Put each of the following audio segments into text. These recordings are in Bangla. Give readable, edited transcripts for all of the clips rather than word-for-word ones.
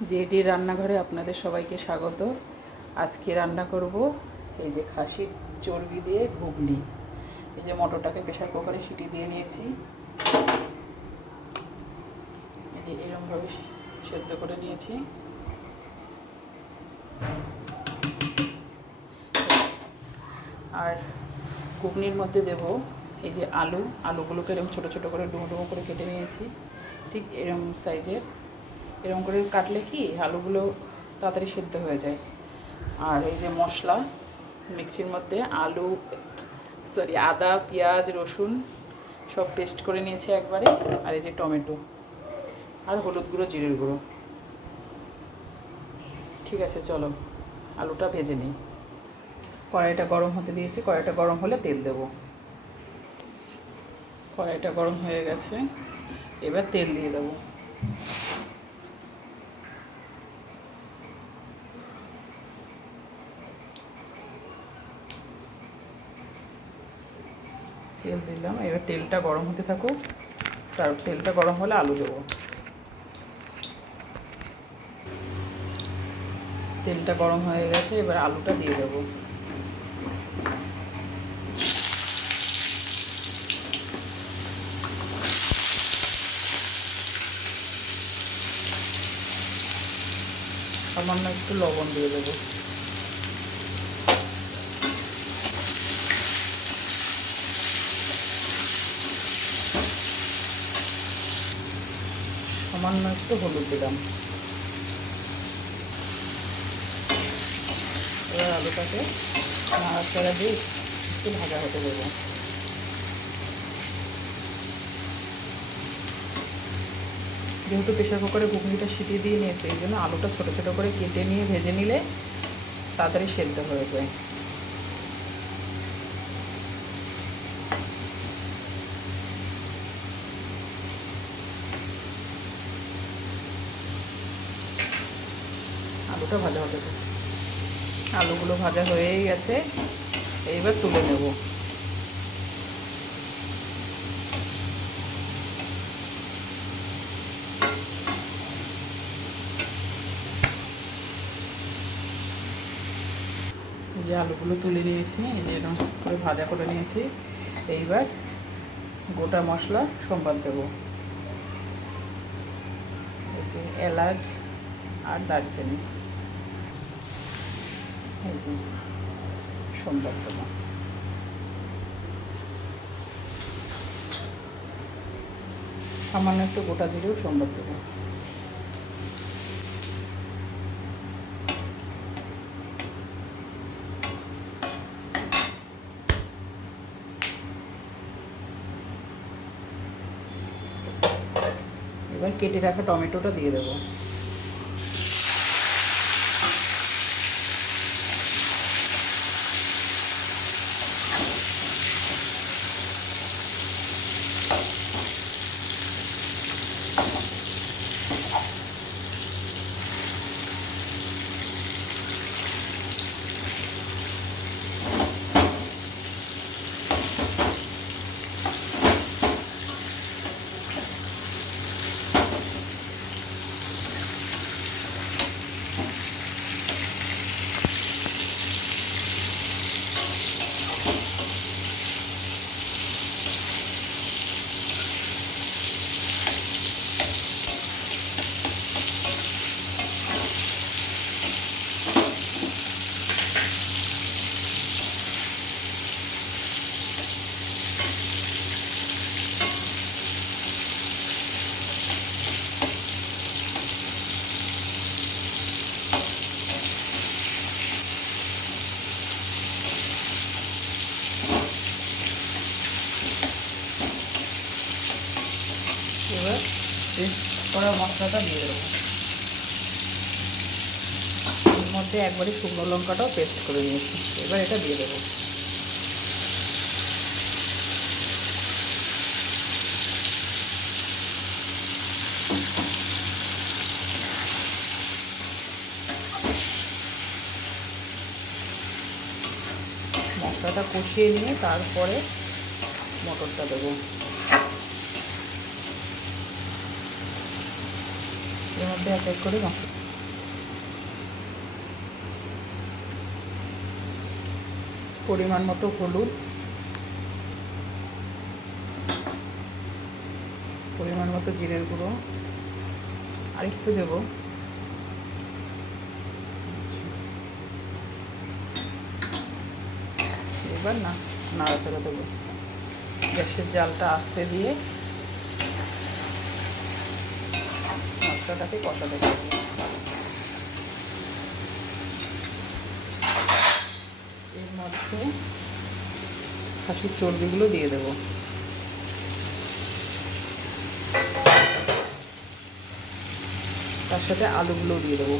জেডি রান্নাঘরে আপনাদের সবাইকে স্বাগত। আজকে রান্না করব এই যে খাসির চর্বি দিয়ে ঘুগনি। এই যে মটরটাকে প্রেশার কুকারে সিটি দিয়ে নিয়েছি, এই যে এরকমভাবে সেদ্ধ করে নিয়েছি। আর ঘুগনির মধ্যে দেব এই যে আলুগুলোকে এরকম ছোটো ছোটো করে ডুমো ডুমো করে কেটে নিয়েছি, ঠিক এরকম সাইজের। এরকম করে কাটলে কি আলুগুলো তাড়াতাড়ি সেদ্ধ হয়ে যায়। আর এই যে মশলা, মিক্সির মধ্যে আদা পেঁয়াজ রসুন সব পেস্ট করে নিয়েছি একবারে। আর এই যে টমেটো আর হলুদ গুঁড়ো জিরের গুঁড়ো। ঠিক আছে, চলো আলুটা ভেজে নিই। কড়াইটা গরম হতে দিয়েছি, কড়াইটা গরম হলে তেল দেব। কড়াইটা গরম হয়ে গেছে, এবার তেল দিয়ে দেবো। তেল দিলাম, এবার তেলটা গরম হতে থাকুক। তেলটা গরম হলে আলু দেবো। তেলটা গরম হয়ে গেছে, এবার আলুটা দিয়ে দেবো। সামান্য একটু লবণ দিয়ে দেবো। সামান্য একটু হলুদ দিলাম। এবার আলুটাকে নাড়াচাড়া দিয়ে একটু ভাজা হতে দেবো। যেহেতু প্রেশার কুকারে ঘুগনিটা সিটি দিয়ে নিয়েছে, এই জন্য আলুটা ছোটো ছোটো করে কেটে নিয়ে ভেজে নিলে তাড়াতাড়ি সেদ্ধ হয়ে যায়। আলুটা ভাজা হতে থাকে। আলুগুলো ভাজা হয়েই গেছে, এইবার তুলে নেব। যে আলুগুলো তুলে নিয়েছি, এই যে এরকম করে ভাজা করে নিয়েছি। এইবার গোটা মশলা সম্বাদ দেবো। এই যে এলাচ আর দারচিনি, এই যে সম্বাদ দেবো। সামান্য একটু গোটা জিরেও সম্বাদ দেবো। এবার কেটে রাখা টমেটোটা দিয়ে দেবো। এবার পেস্ট করা মশলাটা দিয়ে দেবো। এর মধ্যে একবারই শুকনো লঙ্কাটাও পেস্ট করে নিয়েছি, এবার এটা দিয়ে দেবো। মশলাটা কষিয়ে নিয়ে তারপরে মটরটা দেবো। এর মধ্যে এক এক করে পরিমাণ মতো হলুদ, পরিমাণ মতো জিরের গুঁড়ো, আর একটু দেব। এবার নাড়াচাড়া দেবো। গ্যাসের জালটা আস্তে দিয়ে মশলাটাকে কষাতে থাকবো। এর মধ্যে খাসির চর্বিগুলো দিয়ে দেবো। তার সাথে আলুগুলো দিয়ে দেবো।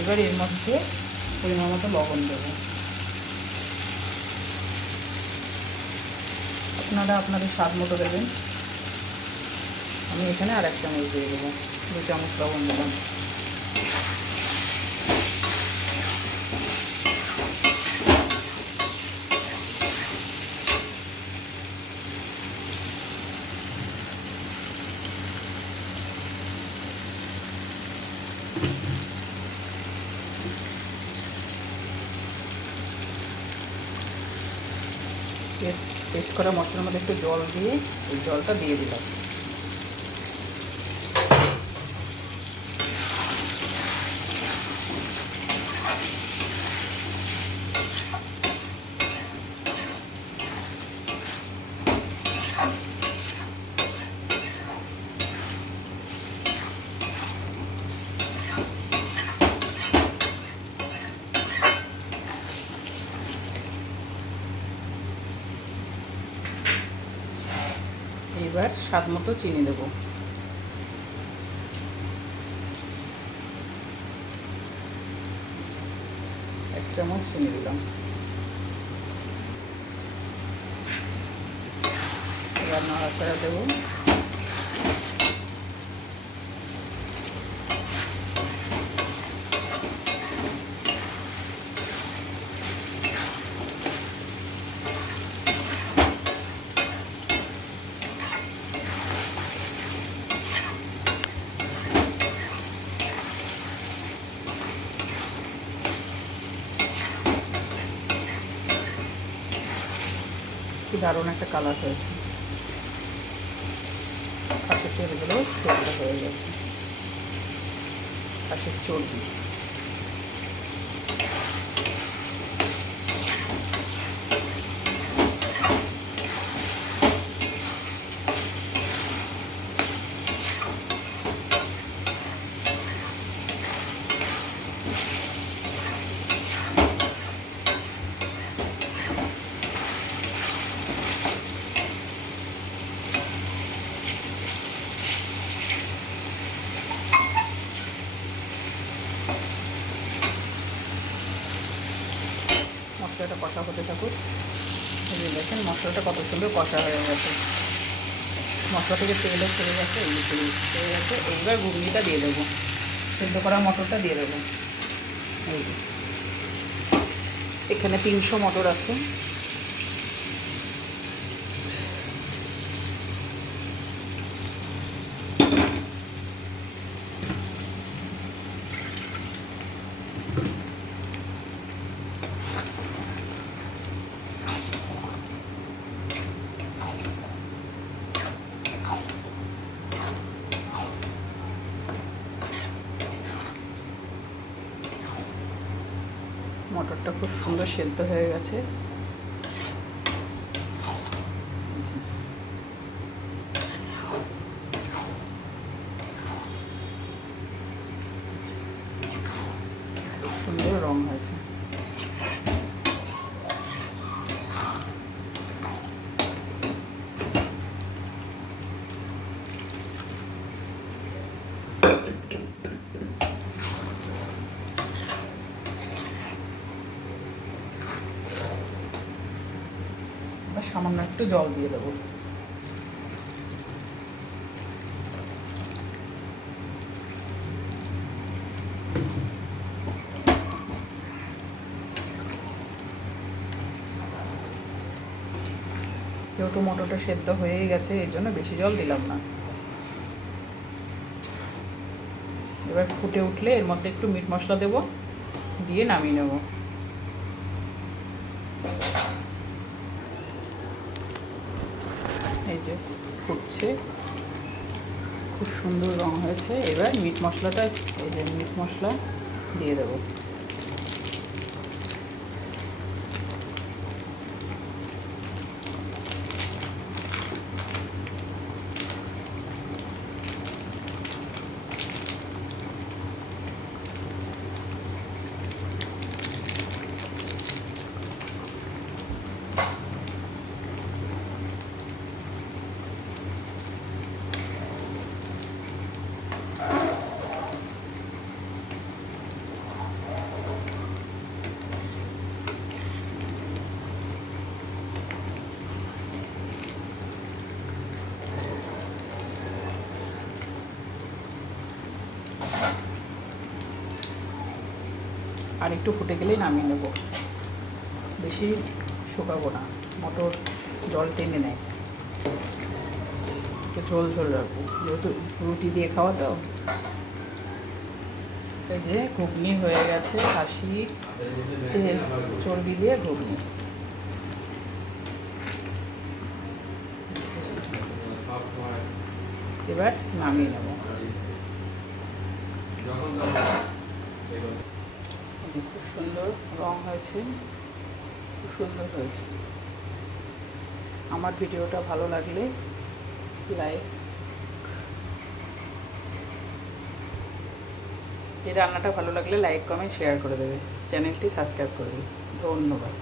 এবার এর মধ্যে পরিমাণ মতো লবণ দেবো। আপনারা আপনাদের স্বাদ মতো দেবেন। আমি এখানে আর 1 চামচ দিয়ে দেবো। 2 চামচ লবণ দিলাম। পেস্ট করা মশলার মধ্যে একটু জল দিয়ে এই জলটা দিয়ে দিলাম। এবার স্বাদ মতো চিনি দেবো। এক চামচ চিনি দিলাম। এবার নাড়াচাড়া দেবো। কি দারুণ একটা কালার হয়েছে। খাসির তেলগুলো তেলটা হয়ে গেছে। খাসির চর্বি মশলাটা কষা হতে থাকুক। দেখেন মশলাটা কত সুন্দর কষা হয়ে গেছে। মশলা থেকে তেলও ছেড়ে গেছে, ছেড়ে গেছে। এইবার ঘুগনিটা দিয়ে দেবো। সেদ্ধ করা মটরটা দিয়ে দেবো। এই যে এখানে 300 মটর আছে। মটরটা খুব সুন্দর সেদ্ধ হয়ে গেছে। সুন্দর রং হয়েছে। সামান্য একটু জল দিয়ে দেবো। যেহেতু মটরটা সেদ্ধ হয়েই গেছে এই জন্য বেশি জল দিলাম না। এবার ফুটে উঠলে এর মধ্যে একটু মিট মশলা দেবো, দিয়ে নামিয়ে নেব। এই যে ফুটছে, খুব সুন্দর রং হয়েছে। এবার মিট মশলাটা, এই যে মিট মশলা দিয়ে দেবো। আর একটু ফুটে গেলেই নামিয়ে নেব, বেশি শুকাবো না, মটর জল টেনে নেয়। একটু ঝোল ঝোল রাখবো, যেহেতু রুটি দিয়ে খাওয়া তো। এই যে ঘুগনি হয়ে গেছে, খাসি তেল চর্বি দিয়ে ঘুগনি। এবার নামিয়ে নেব। খুব সুন্দর রং হয়েছে, খুব সুন্দর হয়েছে। আমার ভিডিওটা ভালো লাগলে লাইক, এই রান্নাটা ভালো লাগলে লাইক কমেন্ট শেয়ার করে দেবে, চ্যানেলটি সাবস্ক্রাইব করবে। ধন্যবাদ।